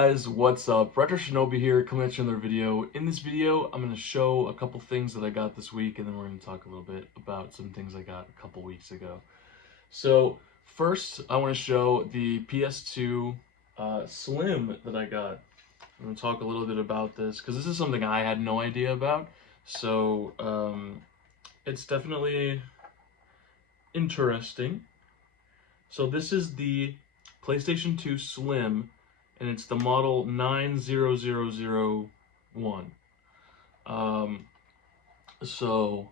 guys, what's up? Retro Shinobi here, coming at you in another video. In this video, I'm going to show a couple things that I got this week, and then we're going to talk a little bit about some things I got a couple weeks ago. So, first, I want to show the PS2 Slim that I got. I'm going to talk a little bit about this, because this is something I had no idea about. So, it's definitely interesting. So this is the PlayStation 2 Slim, and it's the model 90001. So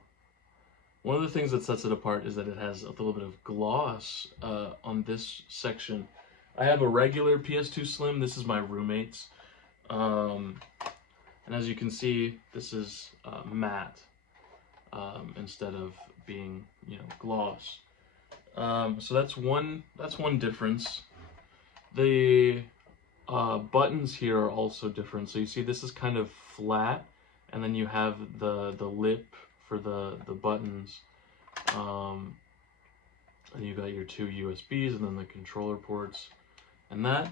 one of the things that sets it apart is that it has a little bit of gloss on this section. I have a regular PS2 Slim. This is my roommate's. And as you can see, this is matte instead of being, gloss. So that's one difference. The buttons here are also different. So you see this is kind of flat, and then you have the lip for the buttons. And you got your two USBs and then the controller ports and that.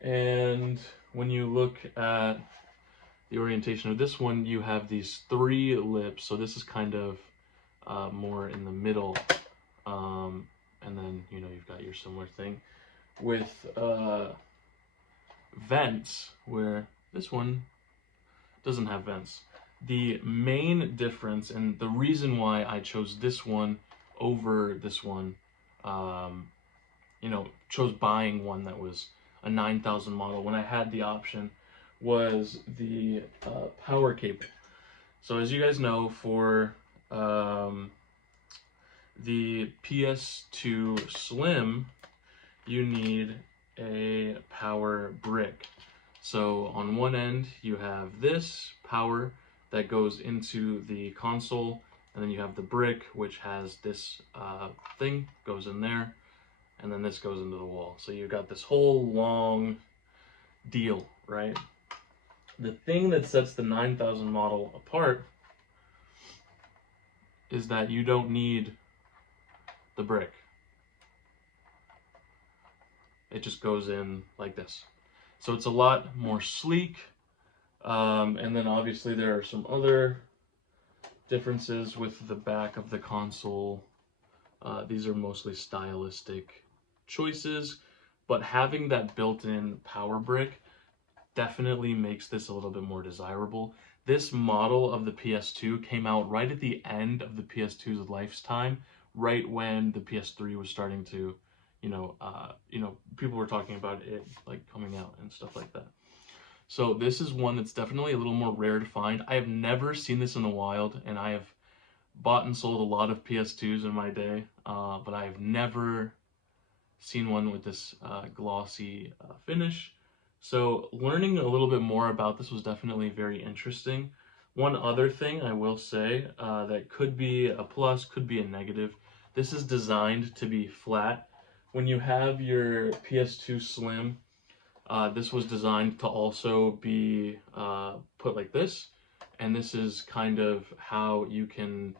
And when you look at the orientation of this one, you have these three lips. So this is kind of more in the middle. And then, you've got your similar thing with vents, where this one doesn't have vents. The main difference, and the reason why I chose this one over this one, chose buying one that was a 9000 model when I had the option, was the power cable. So as you guys know, for the PS2 Slim, you need a power brick. So on one end, you have this power that goes into the console, and then you have the brick, which has this thing, goes in there, and then this goes into the wall. So you've got this whole long deal, right? The thing that sets the 9000 model apart is that you don't need the brick. It just goes in like this. So it's a lot more sleek. And then obviously there are some other differences with the back of the console. These are mostly stylistic choices, but having that built-in power brick definitely makes this a little bit more desirable. This model of the PS2 came out right at the end of the PS2's lifetime, right when the PS3 was starting to, people were talking about it like coming out and stuff like that. So this is one that's definitely a little more rare to find. I have never seen this in the wild, and I have bought and sold a lot of PS2s in my day, but I have never seen one with this glossy finish. So learning a little bit more about this was definitely very interesting. One other thing I will say that could be a plus, could be a negative. This is designed to be flat. When you have your PS2 Slim, this was designed to also be put like this. And this is kind of how you can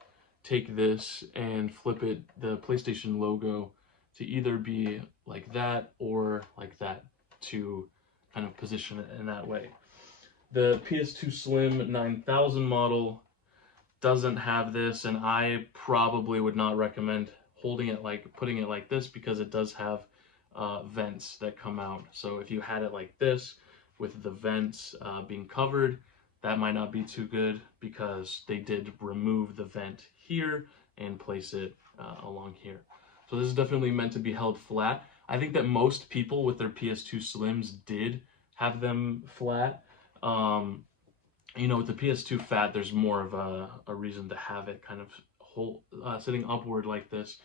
take this and flip it, the PlayStation logo, to either be like that or like that, to kind of position it in that way. The PS2 Slim 9000 model doesn't have this, and I probably would not recommend putting it like this, because it does have vents that come out. So if you had it like this with the vents being covered, that might not be too good, because they did remove the vent here and place it along here. So this is definitely meant to be held flat. I think that most people with their PS2 Slims did have them flat. With the PS2 Fat, there's more of a reason to have it kind of sitting upward like this.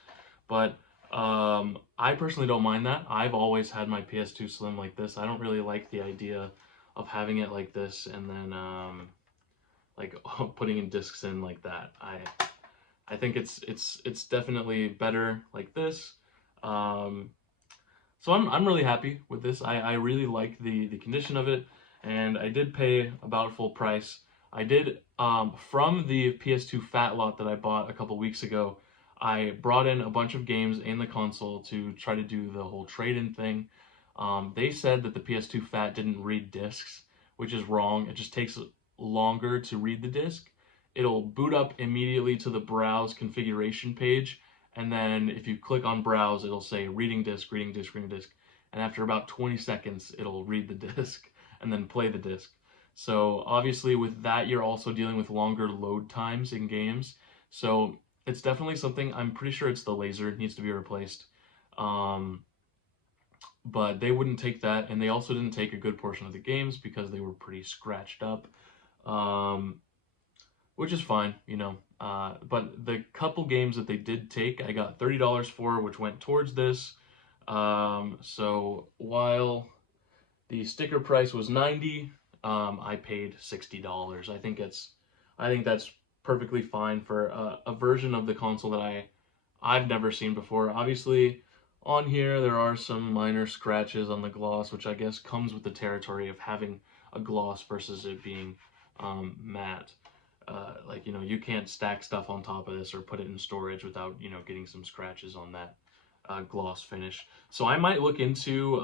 But I personally don't mind that. I've always had my PS2 Slim like this. I don't really like the idea of having it like this and then like putting in discs in like that. I think it's definitely better like this. So I'm really happy with this. I really like the condition of it, and I did pay about full price. I did, from the PS2 Fat lot that I bought a couple weeks ago, I brought in a bunch of games in the console to try to do the whole trade-in thing. They said that the PS2 FAT didn't read discs, which is wrong. It just takes longer to read the disc. It'll boot up immediately to the browse configuration page, and then if you click on browse, it'll say reading disc, reading disc, reading disc, and after about 20 seconds, it'll read the disc and then play the disc. So obviously with that, you're also dealing with longer load times in games. So it's definitely something, I'm pretty sure it's the laser, it needs to be replaced. But they wouldn't take that, and they also didn't take a good portion of the games because they were pretty scratched up, which is fine, you know. But the couple games that they did take, I got $30 for, which went towards this. So while the sticker price was $90, I paid $60. I think that's perfectly fine for a version of the console that I've never seen before. Obviously, on here there are some minor scratches on the gloss, which I guess comes with the territory of having a gloss versus it being matte. Like, you know, you can't stack stuff on top of this or put it in storage without, you know, getting some scratches on that gloss finish. So I might look into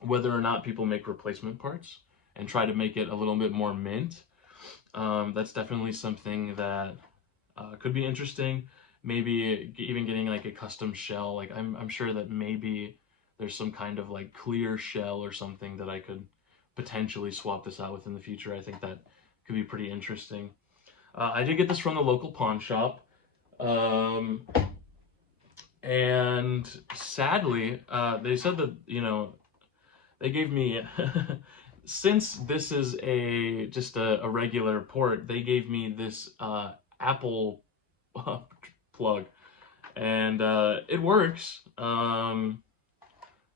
whether or not people make replacement parts and try to make it a little bit more mint. That's definitely something that could be interesting. Maybe even getting like a custom shell. Like I'm sure that maybe there's some kind of like clear shell or something that I could potentially swap this out with in the future. I think that could be pretty interesting. I did get this from the local pawn shop. And sadly, they said that, you know, they gave me, since this is just a regular port, they gave me this Apple plug, and it works. And,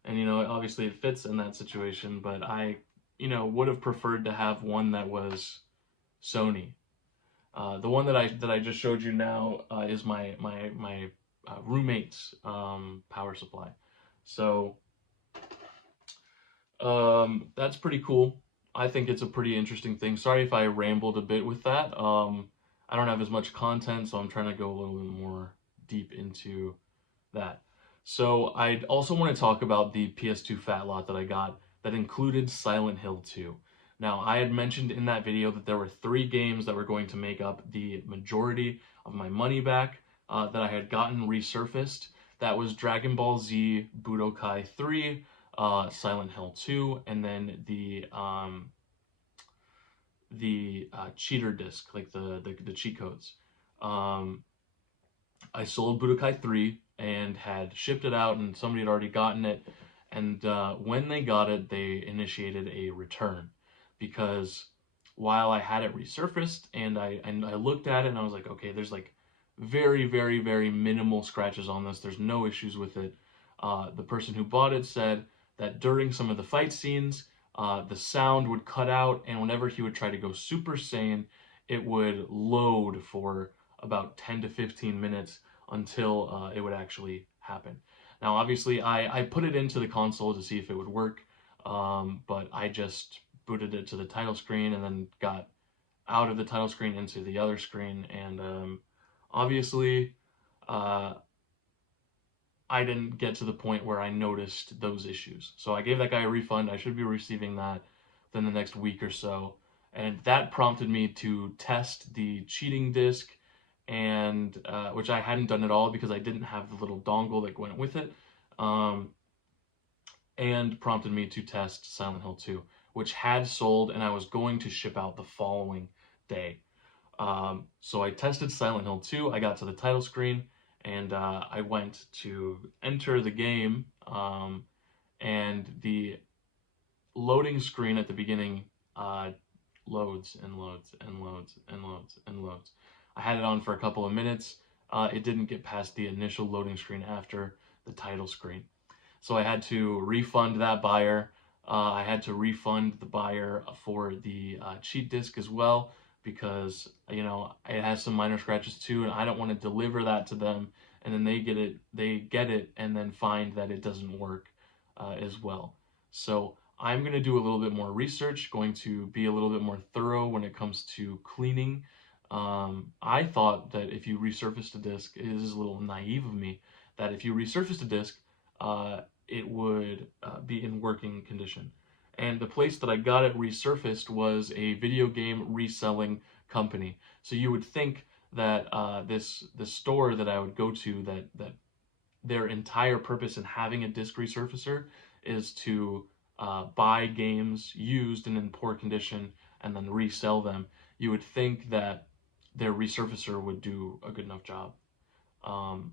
you know, obviously it fits in that situation, but I, you know, would have preferred to have one that was Sony. The one that I just showed you now is my roommate's power supply. So that's pretty cool. I think it's a pretty interesting thing. Sorry if I rambled a bit with that. I don't have as much content, so I'm trying to go a little bit more deep into that. So I also want to talk about the PS2 Fat Lot that I got that included Silent Hill 2. Now, I had mentioned in that video that there were 3 games that were going to make up the majority of my money back that I had gotten resurfaced. That was Dragon Ball Z, Budokai 3, Silent Hill 2, and then the cheater disc, like the cheat codes. I sold Budokai 3 and had shipped it out, and somebody had already gotten it. And when they got it, they initiated a return, because while I had it resurfaced and I looked at it and I was like, okay, there's like very, very, very minimal scratches on this. There's no issues with it. The person who bought it said that during some of the fight scenes, the sound would cut out, and whenever he would try to go Super Saiyan, it would load for about 10 to 15 minutes until it would actually happen. Now, obviously, I put it into the console to see if it would work, but I just booted it to the title screen and then got out of the title screen into the other screen, and obviously, I didn't get to the point where I noticed those issues. So I gave that guy a refund. I should be receiving that within the next week or so. And that prompted me to test the cheating disc, and which I hadn't done at all because I didn't have the little dongle that went with it. And prompted me to test Silent Hill 2, which had sold and I was going to ship out the following day. So I tested Silent Hill 2, I got to the title screen, and I went to enter the game, and the loading screen at the beginning loads and loads and loads and loads and loads. I had it on for a couple of minutes. It didn't get past the initial loading screen after the title screen. So I had to refund that buyer. I had to refund the buyer for the cheat disc as well, because, you know, it has some minor scratches too, and I don't want to deliver that to them and then they get it and then find that it doesn't work as well. So I'm going to do a little bit more research, going to be a little bit more thorough when it comes to cleaning. I thought that if you resurfaced a disc, it is a little naive of me, that if you resurfaced a disc, it would be in working condition. And the place that I got it resurfaced was a video game reselling company. So you would think that this store that I would go to, that their entire purpose in having a disc resurfacer is to buy games used and in poor condition and then resell them. You would think that their resurfacer would do a good enough job. Um,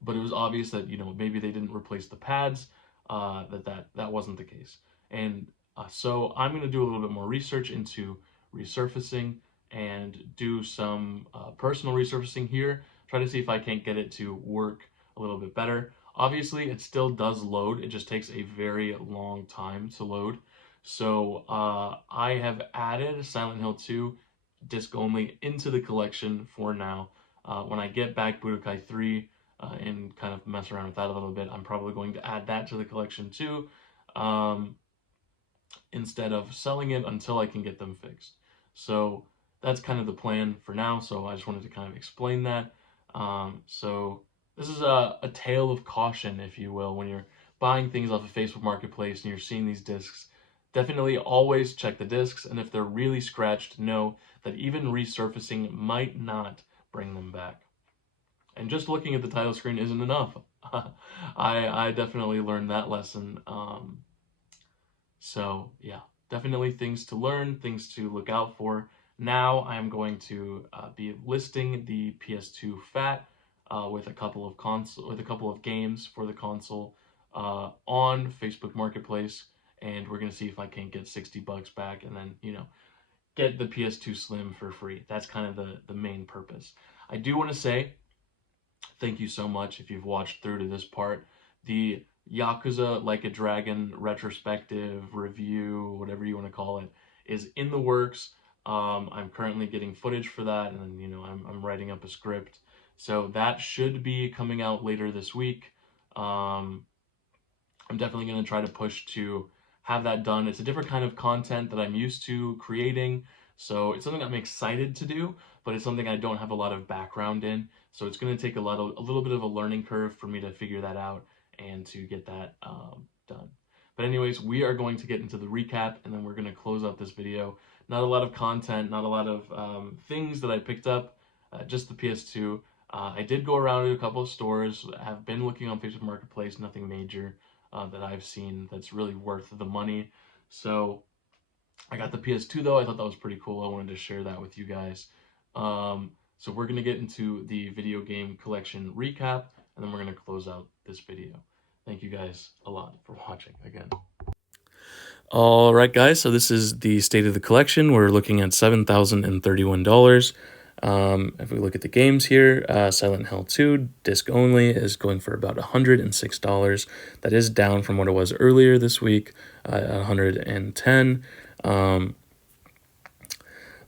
but it was obvious that, you know, maybe they didn't replace the pads, that wasn't the case. And so I'm going to do a little bit more research into resurfacing and do some personal resurfacing here, try to see if I can't get it to work a little bit better. Obviously, it still does load. It just takes a very long time to load. So I have added Silent Hill 2 disc only into the collection for now. When I get back Budokai 3 and kind of mess around with that a little bit, I'm probably going to add that to the collection too, instead of selling it until I can get them fixed. So that's kind of the plan for now. So I just wanted to kind of explain that. So this is a tale of caution, if you will, when you're buying things off of Facebook Marketplace and you're seeing these discs. Definitely always check the discs, and if they're really scratched, know that even resurfacing might not bring them back. And just looking at the title screen isn't enough. I definitely learned that lesson. So yeah, definitely things to learn, things to look out for. Now I'm going to be listing the PS2 Fat with a couple of games for the console on Facebook Marketplace, and we're gonna see if I can't get $60 back, and then, you know, get the PS2 Slim for free. That's kind of the main purpose. I do want to say thank you so much if you've watched through to this part. The Yakuza Like a Dragon retrospective review, whatever you want to call it, is in the works. I'm currently getting footage for that, and then, you know, I'm writing up a script. So that should be coming out later this week. I'm definitely going to try to push to have that done. It's a different kind of content that I'm used to creating, so it's something I'm excited to do, but it's something I don't have a lot of background in. So it's going to take a little bit of a learning curve for me to figure that out and to get that done. But anyways, we are going to get into the recap, and then we're going to close out this video. Not a lot of content, not a lot of things that I picked up, just the PS2. I did go around to a couple of stores, have been looking on Facebook Marketplace, nothing major that I've seen that's really worth the money. So I got the PS2 though. I thought that was pretty cool. I wanted to share that with you guys. So we're going to get into the video game collection recap, and then we're going to close out this video. Thank you guys a lot for watching again. All right, guys. So this is the state of the collection. We're looking at $7,031. If we look at the games here, Silent Hill 2 disc only is going for about $106. That is down from what it was earlier this week at $110.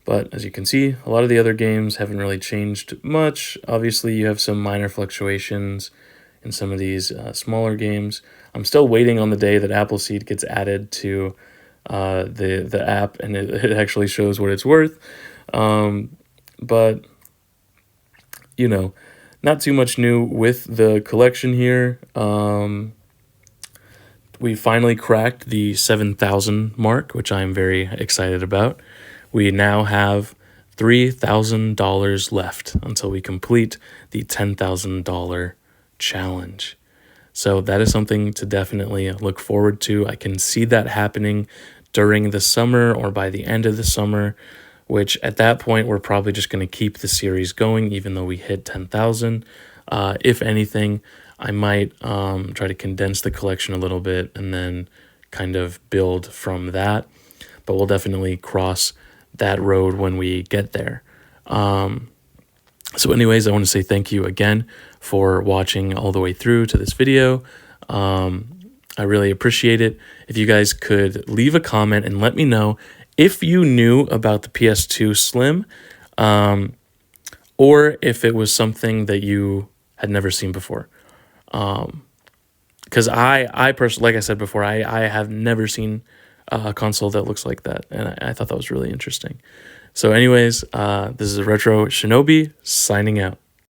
But as you can see, a lot of the other games haven't really changed much. Obviously, you have some minor fluctuations in some of these smaller games. I'm still waiting on the day that Appleseed gets added to the app, and it actually shows what it's worth. But, you know, not too much new with the collection here. We finally cracked the 7,000 mark, which I'm very excited about. We now have $3,000 left until we complete the $10,000 challenge. So that is something to definitely look forward to. I can see that happening during the summer or by the end of the summer, which at that point, we're probably just going to keep the series going, even though we hit 10,000. If anything, I might try to condense the collection a little bit and then kind of build from that. But we'll definitely cross that road when we get there. So anyways, I want to say thank you again for watching all the way through to this video. I really appreciate it. If you guys could leave a comment and let me know if you knew about the PS2 Slim, or if it was something that you had never seen before. Because I personally, like I said before, I have never seen a console that looks like that, and I thought that was really interesting. So anyways, this is Retro Shinobi signing out.